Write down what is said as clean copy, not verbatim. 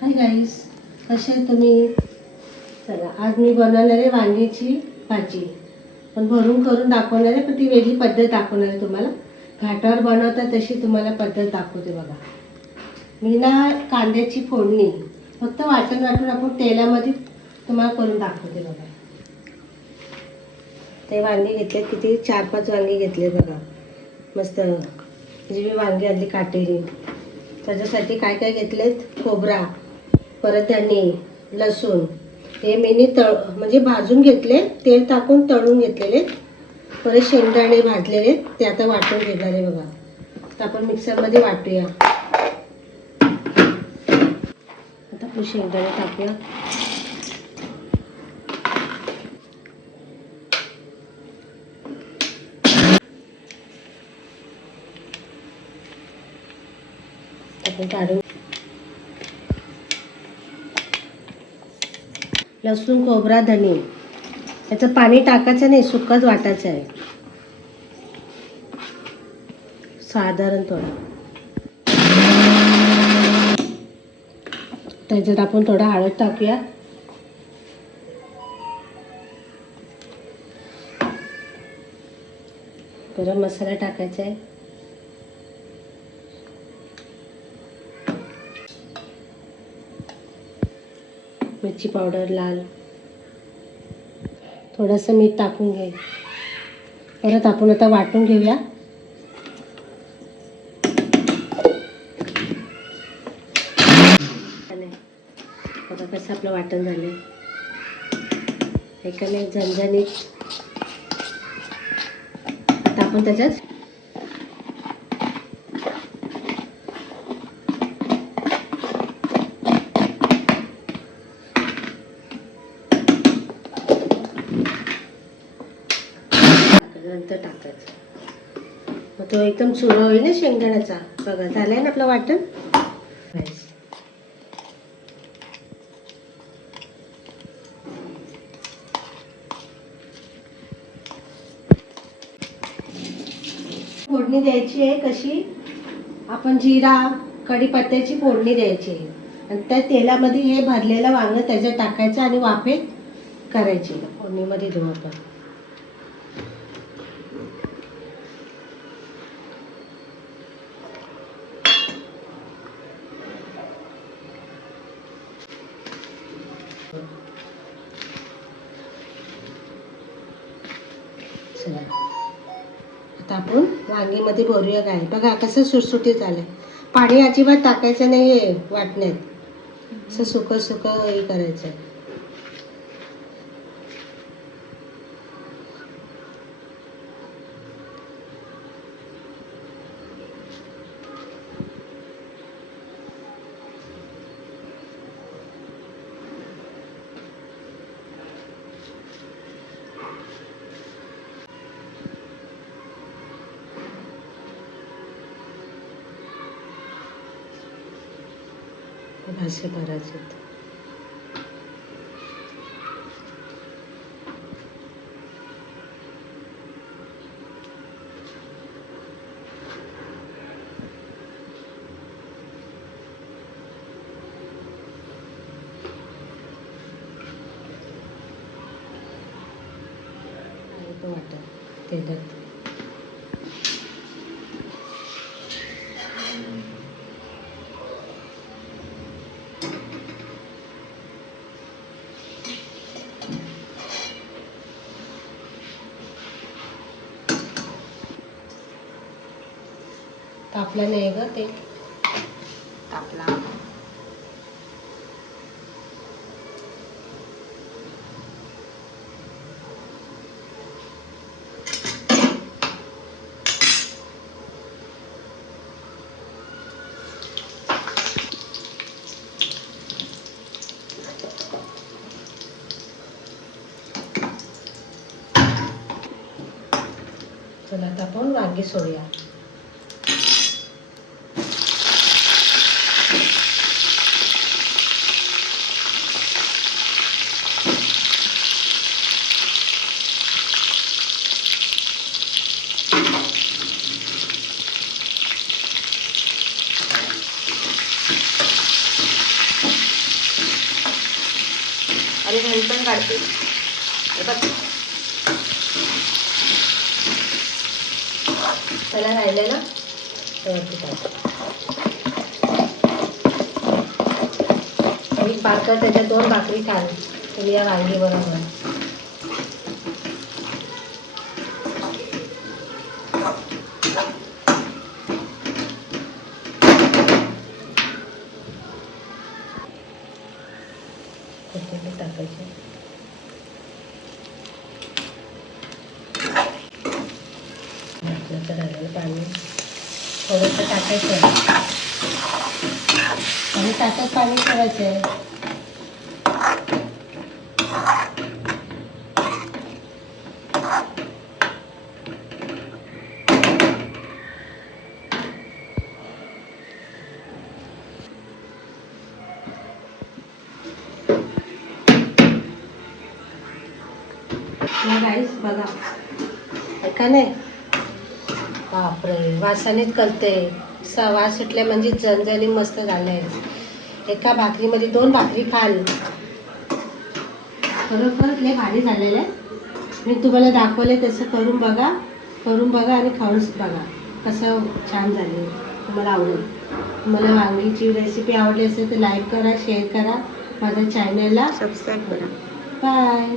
Hi guys, कसे आहे तुम्ही? चला, आज मी बनवणार आहे वांग्याची भाजी. पण भरून करून दाखवणार आहे, पण ती वेगळी पद्धत दाखवणार आहे तुम्हाला. घाटावर बनवतात तशी तुम्हाला पद्धत दाखवते बघा. मी ना कांद्याची फोडणी फक्त वाटण आपण तेलामध्ये तुम्हाला करून दाखवते बघा. ते वांगे घेतले, किती 4-5 वांगे घेतले बघा. मस्त जी मी वांगी आणली काटेरी. त्याच्यासाठी काय काय घेतलेत? खोबरा, परत धणे, लसूण, हे मी म्हणजे भाजून घेतले, तेल टाकून तळून घेतलेले. परत शेंगदाणे भाजलेले, ते आता वाटून घेणार आहे बघा. तर आपण मिक्सरमध्ये वाटूया. आता आपण शेंगदाणे टाकूया. आपण काढून लसूण, खोबरा, धणे, याचं पाणी टाकायचं नाही, सुक्कच वाटायचं आहे साधारण थोडं. त्याच्यात आपण थोडा हळद टाकूया. गरम मसाला टाकायचा आहे. मिरची पावडर लाल, थोडंसं मीठ टाकून घे. परत आपण आता वाटून घेऊया. बघा कसं आपलं वाटण झालं, एकाने झणझणीत. आता आपण त्याच्यात नंतर टाकायचं. मग तो एकदम चुरा होईल ना शेंगदाण्याचा. बघा झालंय ना आपलं वाटण. फोडणी द्यायची आहे कशी, आपण जिरा कढीपत्त्याची फोडणी द्यायची आहे आणि त्या तेलामध्ये हे भरलेलं वांग त्याच्यात टाकायचं आणि वाफेत करायची. फोडणीमध्ये देऊ आपण. चला, आता आपण वांगीमध्ये भरूया. काय बघा कसं सुटसुटीत झालंय. पाणी अजिबात टाकायचं नाहीये वाटण्यात, असं सुकं सुकं हे करायचं. भाषे भरायचे. वाटत तेलात तापलं नाही ग ते. तापला. चला आता आपण वांगी सोडूया. आणि घरी पण काढते. हे बघ, त्याला राहिलं ना आणि पाकर त्याच्यात 2 भाकरी खाल तुम्ही या वांगी बरोबर. टाकायचे राहिलेलं पाणी थोडंसं टाकायचं आणि त्याच्यात पाणी ठेवायचं आहे. गाईस बघा का नाही, बापरे वासानेच कळते. वास सुटल्या म्हणजे झणझणी मस्त झालंय. एका भाकरीमध्ये 2 भाकरी खाल. खरोखर लय भारी झालेलं आहे. मी तुम्हाला दाखवले तसं करून बघा आणि खाऊन बघा कसं छान झाले. तुम्हाला आवडेल. तुम्हाला वांगीची रेसिपी आवडली असेल तर लाईक करा, शेअर करा, माझ्या चॅनलला सबस्क्राईब करा. बाय.